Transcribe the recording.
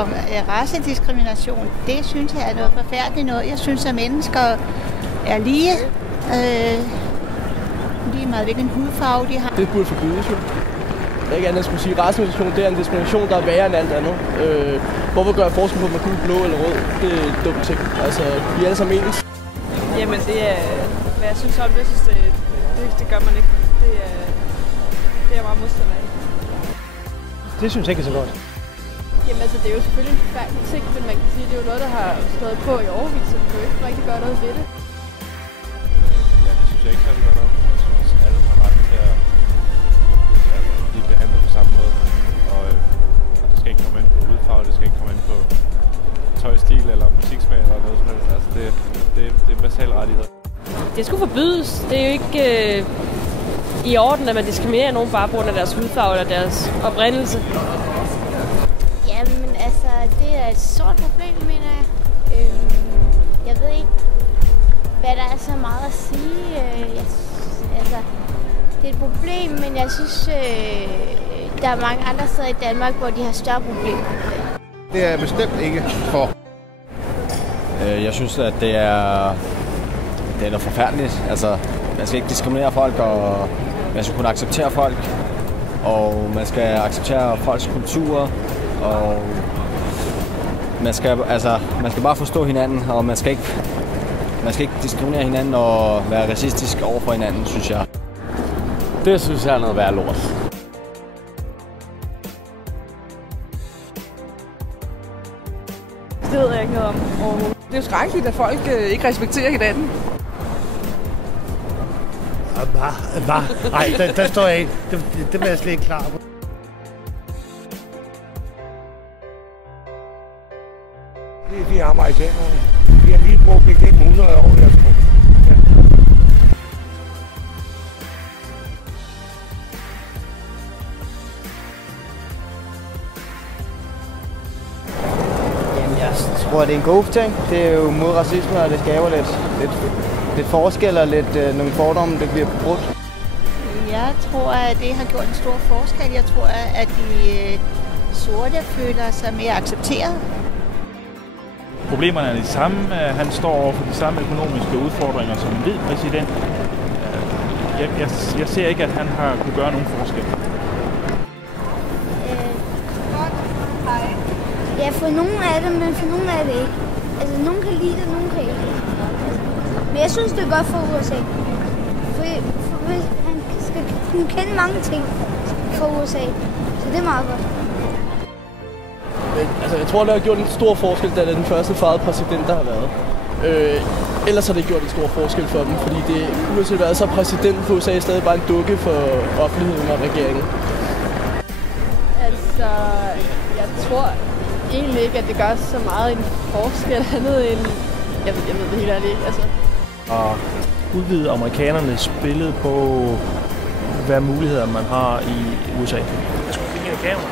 om racediskrimination, det synes jeg er noget forfærdeligt noget. Jeg synes, at mennesker er lige meget hvilken hudfarve de har. Det burde forbydes jo. Det er ikke andet at skulle sige. Racediskrimination, det er en diskrimination, der er værre end alt andet. Hvorfor gør jeg forskel på, om man er gul, blå eller rød? Det er et dumt ting. Altså, vi er alle sammen ens. Jamen, det er, hvad jeg synes om det, synes det gør man ikke. Det er jeg meget modstander af. Det synes jeg ikke er så godt. Jamen altså, det er jo selvfølgelig en forfærdelig ting, men man kan sige, at det er jo noget, der har stået på i årevis, så man kan jo ikke rigtig gøre noget ved det. Ja, det synes jeg ikke særlig godt om. Jeg synes, at alle har ret til at blive behandlet på samme måde. Og det skal ikke komme ind på hudfarve, det skal ikke komme ind på tøjstil eller musiksmag eller noget som helst. Altså, det er en basal rettighed. Det skulle forbydes. Det er jo ikke i orden, at man diskriminerer nogen bare på grund af deres hudfarve eller deres oprindelse. Jamen altså, det er et stort problem, mener jeg. Jeg ved ikke, hvad der er så meget at sige. Altså, det er et problem, men jeg synes, der er mange andre steder i Danmark, hvor de har større problemer. Det er jeg bestemt ikke for. Jeg synes, at det er noget forfærdeligt. Altså, man skal ikke diskriminere folk, og man skal kunne acceptere folk. Og man skal acceptere folks kultur. Og man skal bare forstå hinanden, og man skal ikke diskriminere hinanden og være racistisk over for hinanden, synes jeg. Det synes jeg er noget værd lort. Det ved jeg ikke noget om overhovedet. Det er jo skrækkeligt, at folk ikke respekterer hinanden. Nej, der står jeg ikke. Det var jeg slet ikke klar på. Det er amerikanerne. Vi har lige brugt det gennem 100 år, jeg tror. Ja. Jamen, jeg tror, det er en god ting. Det er jo mod racisme, og det skaber lidt forskel og lidt nogle fordomme, der bliver brudt. Jeg tror, at det har gjort en stor forskel. Jeg tror, at de sorte føler sig mere accepteret. Problemerne er de samme. Han står over for de samme økonomiske udfordringer som en hvid præsident. Jeg ser ikke, at han har kunne gøre nogen forskel. Ja, for nogle af dem, men for nogle af det ikke. Altså, nogen kan lide det, nogen kan ikke. Men jeg synes, det er godt for USA. For han skal kunne kende mange ting fra USA. Så det er meget godt. Altså, jeg tror, det har gjort en stor forskel, da det er den første farvede præsident, der har været. Ellers har det gjort en stor forskel for dem, fordi det, uanset hvad, så er præsidenten på USA stadig bare en dukke for offentligheden og regeringen. Altså, jeg tror egentlig ikke, at det gør så meget en forskel andet end... Jeg ved det helt ærligt ikke, altså. Og udvide amerikanernes billede på, hvad muligheder man har i USA. Jeg skulle finde et kamera.